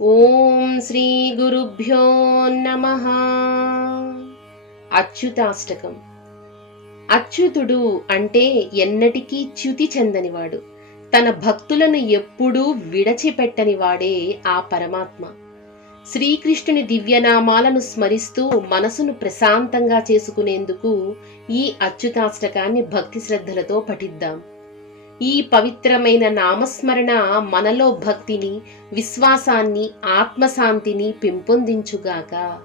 ఓం శ్రీ గురుభ్యో నమః. అచ్యుతాష్టకం. అచ్యుతుడు అంటే ఎన్నటికీ చ్యుతి చెందనివాడు, తన భక్తులను ఎప్పుడూ విడచిపెట్టనివాడే ఆ పరమాత్మ. శ్రీకృష్ణుని దివ్యనామాలను స్మరిస్తూ మనసును ప్రశాంతంగా చేసుకునేందుకు ఈ అచ్యుతాష్టకాన్ని భక్తి శ్రద్ధలతో పఠిద్దాం. ఈ పవిత్రమైన నామస్మరణ మనలో భక్తిని, విశ్వాసాన్ని, ఆత్మశాంతిని పెంపొందించుగాక.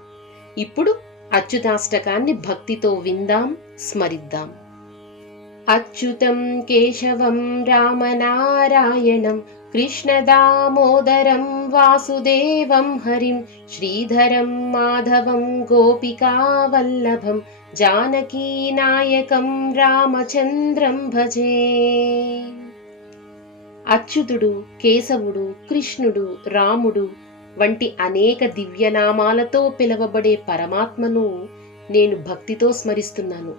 ఇప్పుడు అచ్యుతాష్టకాన్ని భక్తితో విందాం, స్మరిద్దాం. అచ్యుతం కేశవం రామనారాయణం కృష్ణదామోదరం వాసుదేవం హరిం శ్రీధరం మాధవం గోపికావల్లభం జానకీనాయకం రామచంద్రం భజే. అచ్యుతుడు, కేశవుడు, కృష్ణుడు, రాముడు వంటి అనేక దివ్యనామాలతో పిలువబడే పరమాత్మను నేను భక్తితో స్మరిస్తున్నాను.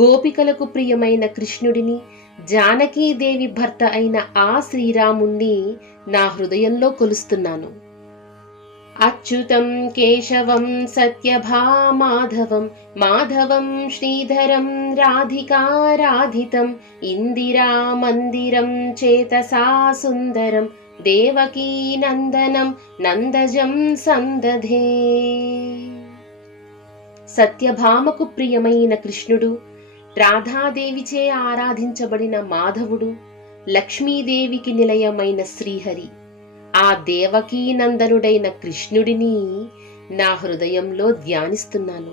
గోపికలకు ప్రియమైన కృష్ణుడిని, జానకీదేవి భర్త అయిన ఆ శ్రీరాముణ్ణి నా హృదయంలో కొలుస్తున్నాను. అచ్యుతం కేశవం సత్యభామాధవం మాధవం శ్రీధరం రాధికారాధితం ఇందిరా మందిరం చేతసా సుందరం దేవకీ నందనం నందజం సందధే. సత్యభామకు ప్రియమైన కృష్ణుడు, రాధాదేవిచే ఆరాధించబడిన మాధవుడు, లక్ష్మీదేవికి నిలయమైన శ్రీహరి, ఆ దేవకీ నందనుడైన కృష్ణుడిని నా హృదయంలో ధ్యానిస్తున్నాను.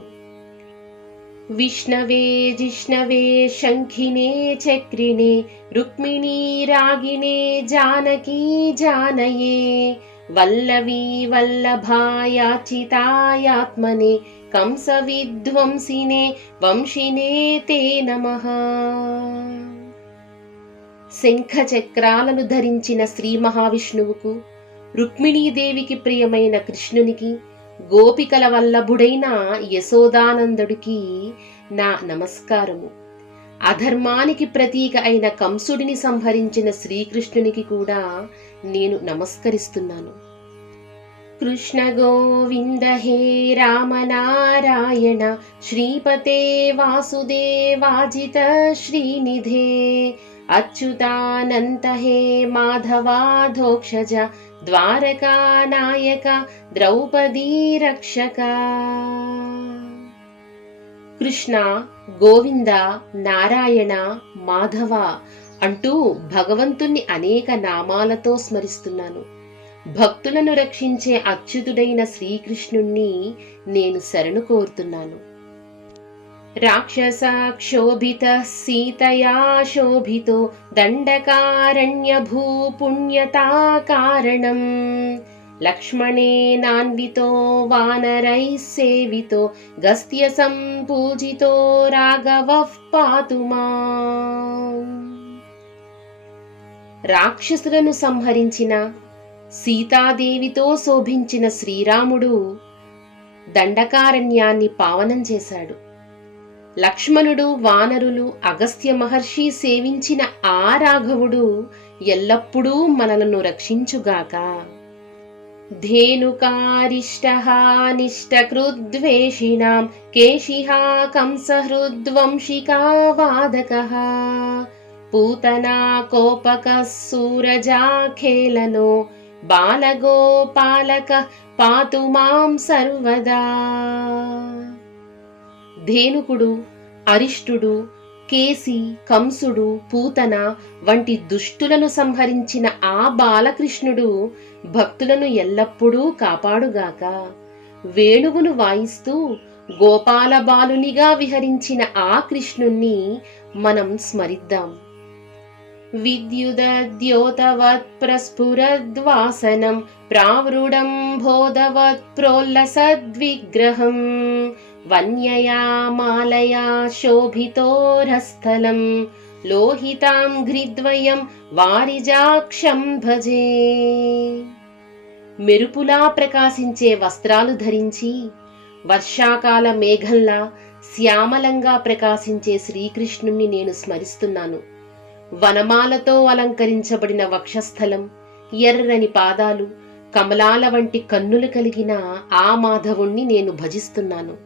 విష్ణవే జిష్ణవే శంఖినే చక్రిణే రుక్మిణీ రాగిణే జానకీ జానయే వల్లవీ వల్లభాయాచితాయాత్మనే కంస విధ్వంసినే వంశినే తే నమః. శంఖ చక్రాలను ధరించిన శ్రీ మహావిష్ణువుకు, రుక్మిణీదేవికి ప్రియమైన కృష్ణునికి, గోపికల వల్లభుడైన యశోదానందుడికి నా నమస్కారము. అధర్మానికి ప్రతీక అయిన కంసుడిని సంహరించిన శ్రీకృష్ణునికి కూడా నేను నమస్కరిస్తున్నాను. కృష్ణ గోవింద హే రామనారాయణ శ్రీపతే వాసుదేవాజిత శ్రీనిధే అచ్యుతానంత హే మాధవాధోక్షజ ద్వారకా నాయక ద్రౌపదీ రక్షక. కృష్ణ, గోవింద, నారాయణ, మాధవ అంటూ భగవంతుణ్ణి అనేక నామాలతో స్మరిస్తున్నాను. భక్తులను రక్షించే అచ్యుతుడైన శ్రీకృష్ణుణ్ణి నేను శరణు కోరుతున్నాను. రాక్షసాక్షోభిత సీతయా శోభితో దండకారణ్యభూపుణ్యతాకారణం లక్ష్మణేనాన్వితో వానరైః సేవితో గస్త్య సంపూజితో రాఘవః పాతు మాం. రాక్షసులను సంహరించిన, సీతాదేవితో శోభించిన శ్రీరాముడు దండకారణ్యాన్ని పావనం చేశాడు. లక్ష్మణుడు, వానరులు, అగస్త్య మహర్షి సేవించిన ఆ రాఘవుడు ఎల్లప్పుడూ మనలను రక్షించుగాక. ధేనుకారిష్టహానిష్టకృద్వేషిణాం కేశిహా కంసహృద్వంశికావాదకః పూతనా కోపకః సూరజాఖేళనో బాలగోపాలక పాతు మాం సర్వదా. ధేనుకుడు, అరిష్టుడు, కేసి, కంసుడు, పూతన వంటి దుష్టులను సంహరించిన ఆ బాలకృష్ణుడు భక్తులను ఎల్లప్పుడూ కాపాడుగాక. వేణువును వాయిస్తూ గోపాల బాలునిగా విహరించిన ఆ కృష్ణుణ్ణి మనం స్మరిద్దాం. విద్యుదద్యోతవత్ ప్రస్ఫురద్వాసనం ప్రావృఢం బోధవత్ ప్రోల్లసద్విగ్రహం వన్యయా మాలయా శోభితోరస్థలం లోహితాం ఘ్రిద్వయం వారిజాక్షం భజే. మెరుపులా ప్రకాశించే వస్త్రాలు ధరించి, వర్షాకాల మేఘంలా శ్యామలంగా ప్రకాశించే శ్రీకృష్ణుణ్ణి నేను స్మరిస్తున్నాను. వనమాలతో అలంకరించబడిన వక్షస్థలం, ఎర్రని పాదాలు, కమలాల వంటి కన్నులు కలిగిన ఆ మాధవుణ్ణి నేను భజిస్తున్నాను.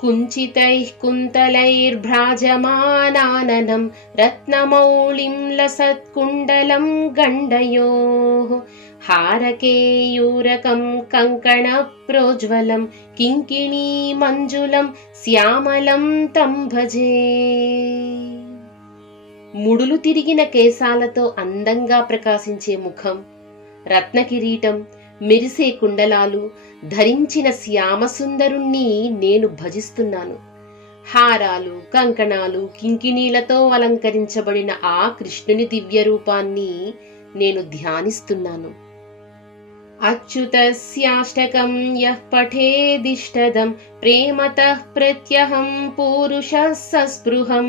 కుంచితైః కుంతలైర్భ్రాజమానాననం రత్నమౌళిం లసత్కుండలం గండయోః హారకేయూరకం కంకణ ప్రోజ్వలం కింకిణీ మంజులం శ్యామలం తం భజే. ముడులు తిరిగిన కేశాలతో అందంగా ప్రకాశించే ముఖం, రత్న కిరీటం, మెరిసే కుండలాలు ధరించిన శ్యామసుందరుణ్ణి నేను భజిస్తున్నాను. హారాలు, కంకణాలు, కింకిణీలతో అలంకరించబడిన ఆ కృష్ణుని దివ్య రూపాన్ని నేను ధ్యానిస్తున్నాను. అచ్యుతస్యాష్టకం యః పఠేదిష్టదం ప్రేమతః ప్రత్యహం పూరుషः సస్పృహం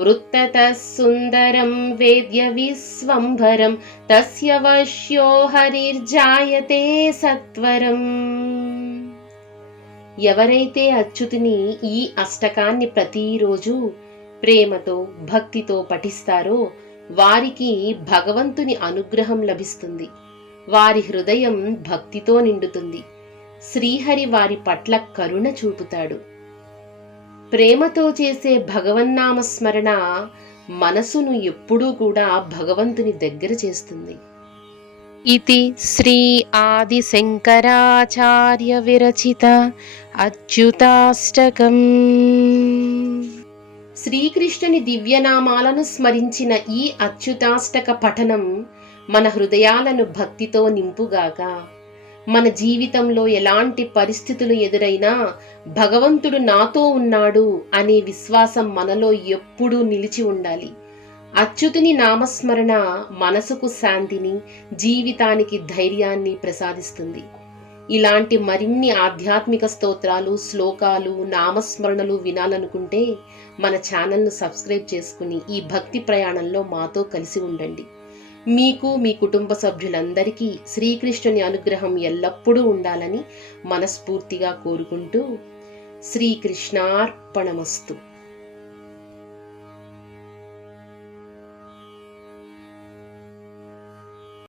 వృత్తతః సుందరం వేద్య విశ్వంభరం తస్య వశ్యో హరిర్జాయతే సత్వరం. ఎవరైతే అచ్యుతుని ఈ అష్టకాన్ని ప్రతిరోజు ప్రేమతో భక్తితో పఠిస్తారో వారికి భగవంతుని అనుగ్రహం లభిస్తుంది. వారి హృదయం భక్తితో నిండుతుంది. శ్రీహరి వారి పట్ల కరుణ చూపుతాడు. ప్రేమతో చేసే భగవన్నామస్మరణ మనసును ఎప్పుడూ కూడా భగవంతుని దగ్గర చేస్తుంది. ఇతి శ్రీ ఆది శంకరాచార్య విరచిత అచ్యుతాష్టకం. శ్రీకృష్ణుని దివ్యనామాలను స్మరించిన ఈ అచ్యుతాష్టక పఠనం మన హృదయాలను భక్తితో నింపుగాక. మన జీవితంలో ఎలాంటి పరిస్థితులు ఎదురైనా భగవంతుడు నాతో ఉన్నాడు అనే విశ్వాసం మనలో ఎప్పుడూ నిలిచి ఉండాలి. అచ్యుతుని నామస్మరణ మనసుకు శాంతిని, జీవితానికి ధైర్యాన్ని ప్రసాదిస్తుంది. ఇలాంటి మరిన్ని ఆధ్యాత్మిక స్తోత్రాలు, శ్లోకాలు, నామస్మరణలు వినాలనుకుంటే మన ఛానల్ను సబ్స్క్రైబ్ చేసుకుని ఈ భక్తి ప్రయాణంలో మాతో కలిసి ఉండండి. మీకు, మీ కుటుంబ సభ్యులందరికీ శ్రీకృష్ణుని అనుగ్రహం ఎల్లప్పుడూ ఉండాలని మనస్ఫూర్తిగా కోరుకుంటూ శ్రీకృష్ణార్పణమస్తు.